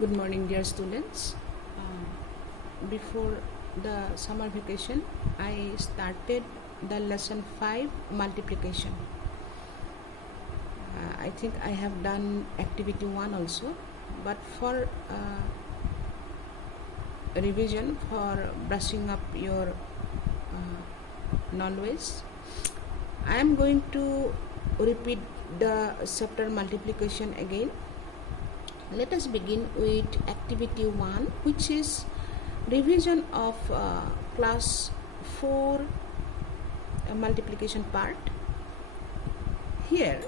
Good morning, dear students. Before the summer vacation, I started the lesson 5 multiplication. I think I have done activity 1 also, but for revision, for brushing up your knowledge, I am going to repeat the chapter multiplication again. Let us begin with activity 1, which is revision of class 4 multiplication part. Here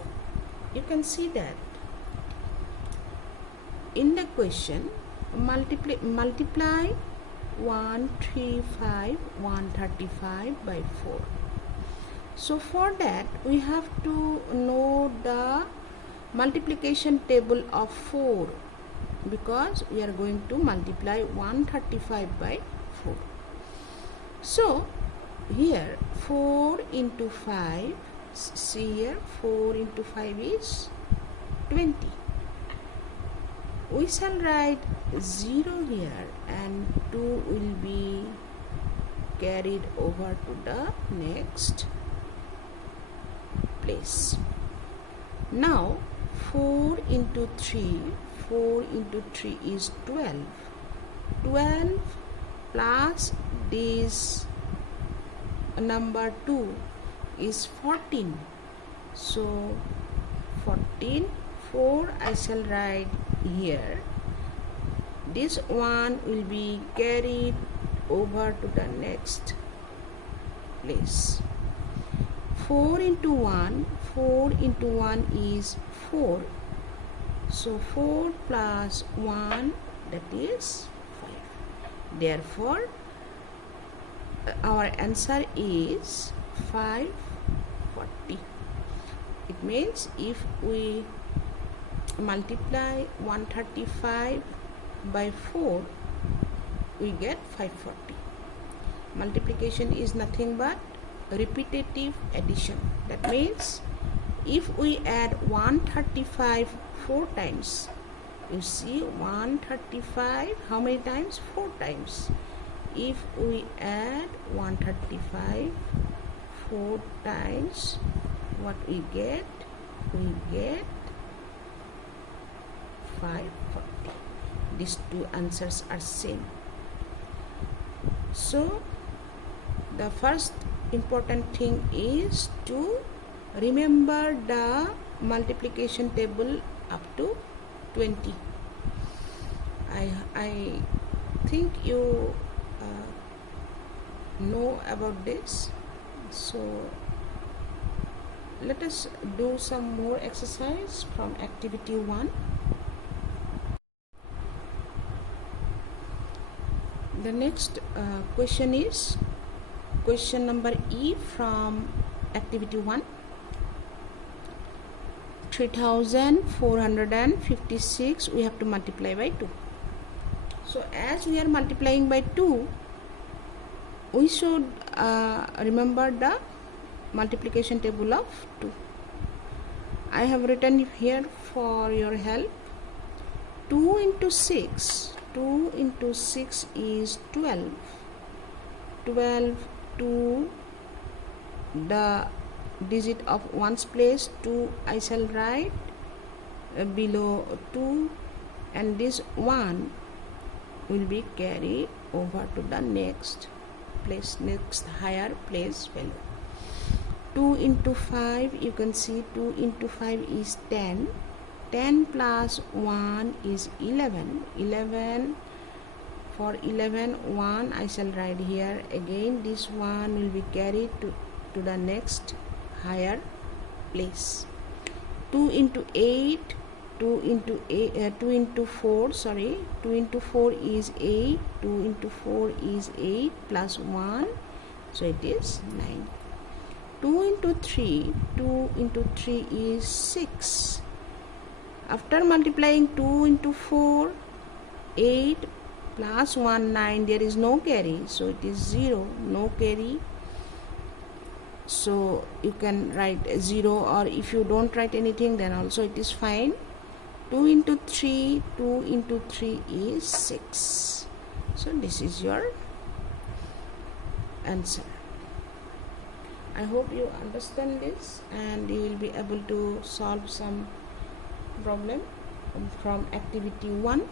you can see that in the question multiply 135 135 by 4. So for that we have to know the multiplication table of 4, because we are going to multiply 135 by 4. So here 4 into 5, see here 4 into 5 is 20. We shall write 0 here and 2 will be carried over to the next place. Now 4 into 3 is 12. 12 plus this number 2 is 14. So 14, 4 I shall write here. This one will be carried over to the next place. 4 into 1 is 4. So 4 plus 1, that is 5. Therefore our answer is 540. It means if we multiply 135 by 4, we get 540. Multiplication is nothing but repetitive addition. That means if we add 135 4 times, you see 135 how many times? 4 times. If we add 135 4 times, what we get? We get 540. These two answers are same. So the first important thing is to remember the multiplication table up to 20. I think you know about this. So let us do some more exercise from activity 1. The next question is question number E from activity 1. 3456 we have to multiply by 2. So as we are multiplying by 2, we should remember the multiplication table of 2. I have written here for your help. 2 into 6 is 12. 12 to the digit of ones place 2 I shall write below 2, and this 1 will be carried over to the next place, next higher place value. 2 into 5, you can see 2 into 5 is 10. 10 plus 1 is 11. 11, for 11 1 I shall write here. Again this 1 will be carried to the next higher place. 2 into 8, 2 into 4 is 8. 2 into 4 is 8 plus 1, so it is 9. 2 into 3 is 6. After multiplying 2 into 4, 8 plus 1, 9, there is no carry, so it is 0, no carry. So you can write 0, or if you don't write anything then also it is fine. 2 into 3, 2 into 3 is 6. So this is your answer. I hope you understand this and you will be able to solve some problem from activity 1.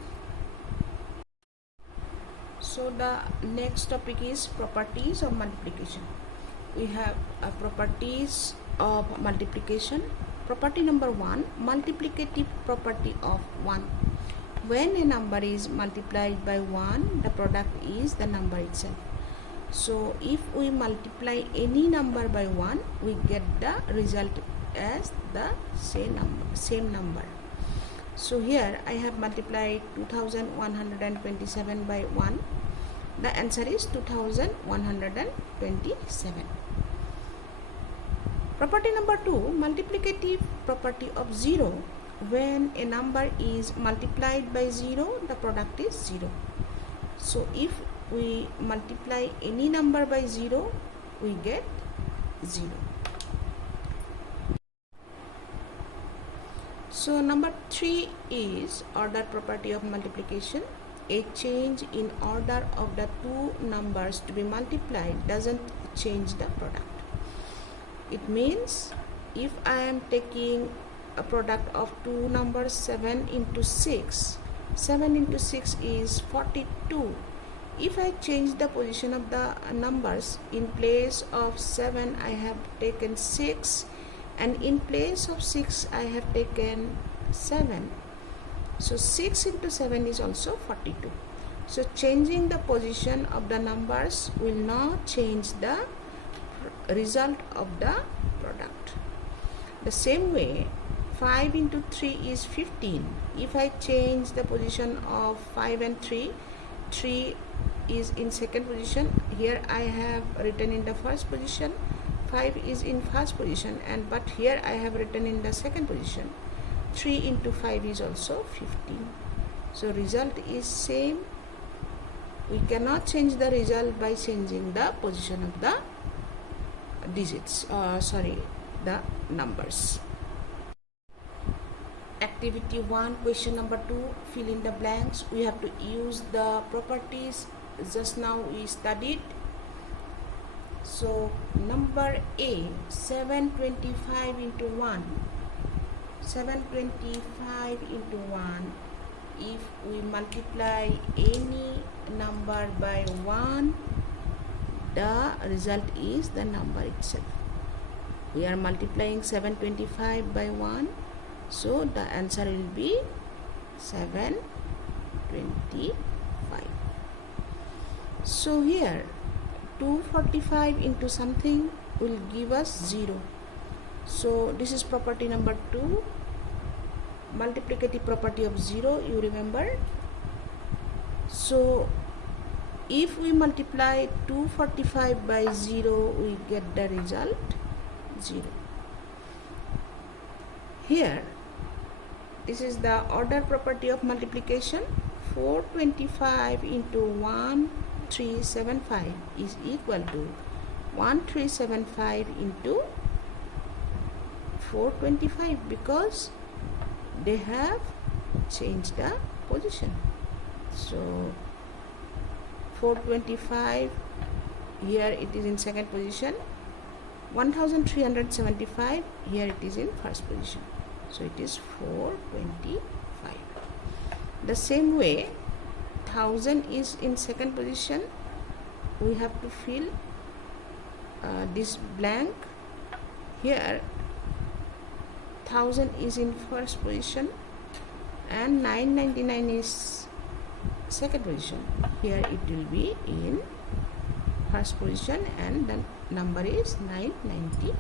So the next topic is properties of multiplication. We have properties of multiplication. Property number 1, multiplicative property of 1. When a number is multiplied by 1, the product is the number itself. So if we multiply any number by 1, we get the result as the same number. So here I have multiplied 2127 by 1. The answer is 2127. Property number 2, multiplicative property of 0. When a number is multiplied by 0, the product is 0. So if we multiply any number by 0, we get 0. So number 3 is order property of multiplication. A change in order of the two numbers to be multiplied doesn't change the product. It means if I am taking a product of two numbers 7 into 6, 7 into 6 is 42. If I change the position of the numbers, in place of 7 I have taken 6 and in place of 6 I have taken 7. So 6 into 7 is also 42. So changing the position of the numbers will not change the result of the product. The same way 5 into 3 is 15. If I change the position of 5 and 3, 3 is in second position. Here I have written in the first position, 5 is in first position, but here I have written in the second position. 3 into 5 is also 15. So result is same. We cannot change the result by changing the position of the digits, the numbers. Activity 1, question number 2, fill in the blanks. We have to use the properties just now we studied. So number A, 725 into 1. 725 into 1. If we multiply any number by 1, the result is the number itself. We are multiplying 725 by 1, so the answer will be 725. So here 245 into something will give us 0. So this is property number 2, multiplicative property of 0, you remember. So if we multiply 245 by 0, we get the result 0. Here this is the order property of multiplication. 425 into 1375 is equal to 1375 into 425 because they have changed the position. So 425, here it is in second position. 1375, here it is in first position. So it is 425. The same way 1000 is in second position. We have to fill this blank. Here 1000 is in first position and 999 is second position. Here it will be in first position and the number is 999.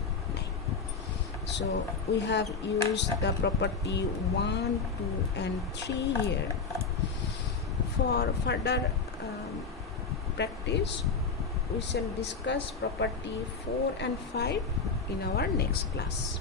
So we have used the property 1, 2 and 3 here. For further practice, we shall discuss property 4 and 5 in our next class.